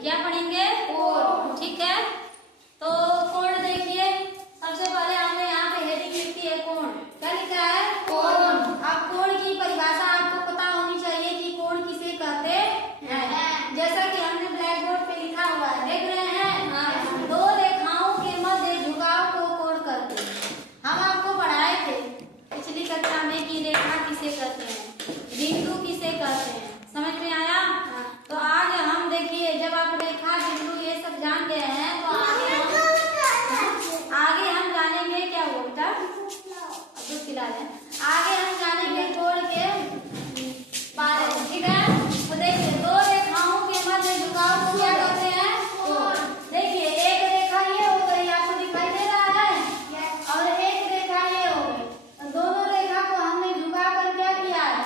क्या पढ़ेंगे? कोण। ठीक है, तो कोण देखिए, सबसे पहले हमने यहाँ पे हेडिंग लिखी है कोण। क्या लिखा है? कोण। अब कोण की परिभाषा आपको पता होनी चाहिए कि कोण किसे कहते हैं। जैसा कि हमने ब्लैक बोर्ड पे लिखा हुआ है, देख रहे हैं, दो रेखाओं के मध्य झुकाव को कोण कहते हैं। हम आपको पढ़ाए थे पिछली कक्षा में कि रेखा किसे कहते हैं, बिंदु किसे कहते हैं, समझ में आया? तो आज हम देखिए, जब आप रेखा बिंदु ये सब जान गए हैं तो आगे हम जानेंगे क्या बोलता, दूध पिला लें। आगे हम जानेंगे कोण के बारे में। ठीक है, तो देखिए दो रेखाओं के मध्य झुकाव को क्या कहते हैं? कोण। देखिए एक रेखा ये हो गई, आपको दिखाई दे रहा है, और एक रेखा ये हो गई। दोनों रेखा को हमने झुका कर क्या किया है?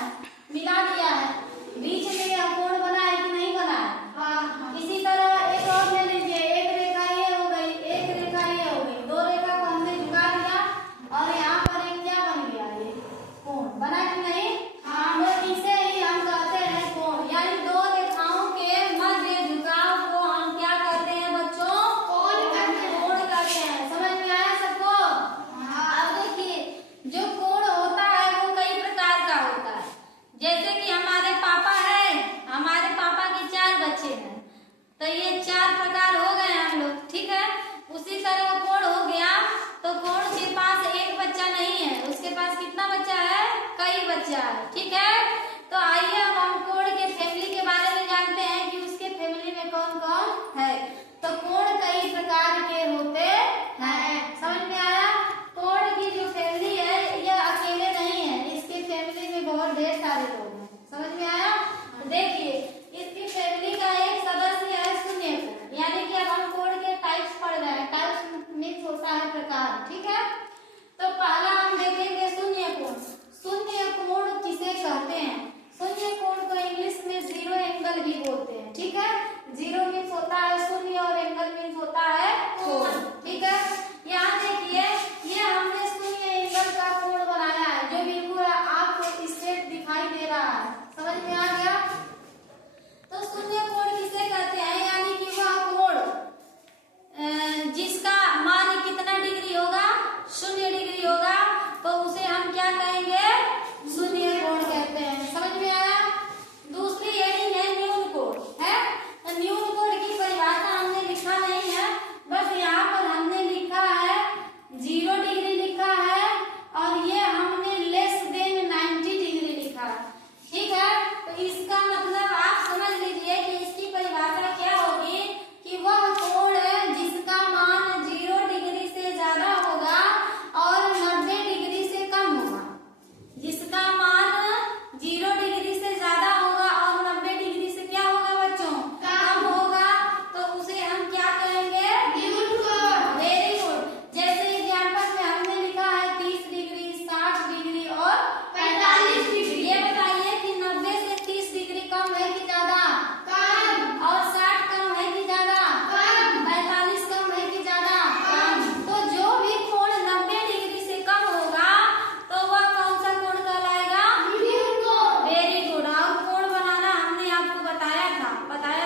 मिला दिया है। बीच में यह कोण बना है कि नहीं बना है? इसी तरह एक और ले लीजिए, एक रेखा ये हो गई, एक रेखा ये हो गई, दो रेखा को हमने झुका दिया और यहाँ पर एक क्या बन गया? ये कोण बना कि नहीं? तो इसे ही हम कहते हैं कोण। यानी दो रेखाओं के मध्य झुकाव को हम क्या कहते हैं बच्चों? कोण कहते हैं। समझ में आया सबको? अब देखिए, जो कोण होता है वो कई प्रकार का होता है। जैसे कि हमारे पापा है, हमारे पापा के 4 बच्चे हैं, तो ये 4 प्रकार हो गए हम लोग। ठीक है, उसी तरह कोण हो गया, तो कोण के पास एक बच्चा नहीं है, उसके पास कितना बच्चा है? कई बच्चा है। ठीक है, तो आइए अब हम कोण के फैमिली के बारे में जानते हैं कि उसके फैमिली में कौन कौन है। तो कोण कई प्रकार के होते हैं। समझ में आया? कोण की जो फैमिली है यह अकेले नहीं है, इसके फैमिली में बहुत ढेर सारे लोग हैं। समझ में आया? देखिए, इसकी फैमिली का एक सदस्य है शून्य कोण। यानी कि अब हम कोण के टाइप्स पढ़ रहे हैं। टाइप्स मीन्स होता है प्रकार। ठीक है, तो पहला हम देखेंगे शून्य कोण। शून्य कोण किसे कहते हैं? शून्य कोण को इंग्लिश में जीरो एंगल भी बोलते हैं। ठीक है, जीरो मीन्स होता है शून्य और एंगल मीन्स होता है कोण। ठीक है, यहाँ देखिए, ये हमने शून्य एंगल का कोण बनाया है जो बिल्कुल आपको स्ट्रेट दिखाई दे रहा है। समझ में आ गया? तो शून्य कोण किसे कहते हैं? यानी कि वह कोण जिसका मान कितना डिग्री होगा? 0 डिग्री होगा, तो उसे हम क्या कहेंगे? शून्य कोण कहते हैं। समझ में आया? दूसरी हेडिंग है न्यून कोण। है, न्यून कोण की परिभाषा हमने लिखा नहीं है, बस यहाँ पर हमने लिखा है 0 डिग्री लिखा है, और ये हमने लेस देन 90 डिग्री लिखा है। ठीक है, तो इसका मतलब आप समझ लीजिए कि इसकी परिभाषा क्या होगी कि वह कोण है जिसका मान 0 डिग्री से ज्यादा होगा और 90 डिग्री से कम होगा। जिसका मान 0 डिग्री से ज्यादा होगा और 90 डिग्री से क्या होगा बच्चों? कम होगा, तो उसे हम क्या कहेंगे? न्यून कोण। Very good. जैसे एग्जाम्पल में हमने लिखा है 30 डिग्री, 60 डिग्री और 45 डिग्री। ये बताइए कि 90 से 30 डिग्री कम है कि ज्यादा? कम। और 60 कम है कि ज्यादा? कम। 45 कम है कि ज्यादा? कम। तो जो भी कोण 90 डिग्री से कम होगा तो वह कौन सा कोण कहलाएगा? न्यून कोण। Very good. और कोण बनाना हमने आपको बताया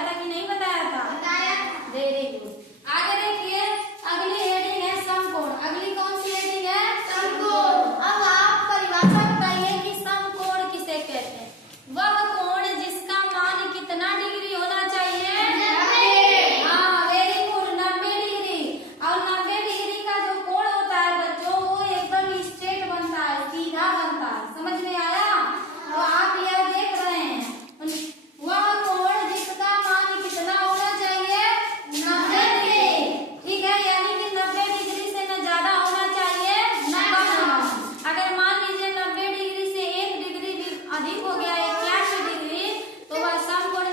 था कि नहीं बताया था? बताया था। Very good. आगे देखिए, अगली हेडिंग है समकोण। अगली कौन सी हेडिंग है? समकोण। अब आप परिभाषा बताइए कि समकोण किसे कहते हैं? वह कोण जिसका मान कितना डिग्री होना चाहिए? 90। हाँ, वेरी गुड, 90 डिग्री। और 90 डिग्री का जो कोण होता है बच्चों, वो एकदम स्ट्रेट बनता है, सीधा बनता है। समझ में आया? तो आप यह देख रहे हैं, वह कोण जिसका मान कितना होना चाहिए? 90 डिग्री। ठीक है, यानी कि 90 डिग्री से न ज्यादा होना चाहिए न कम होना। अगर मान लीजिए 90 डिग्री से 1 डिग्री भी अधिक हो गया, 81 डिग्री, तो वह समकोण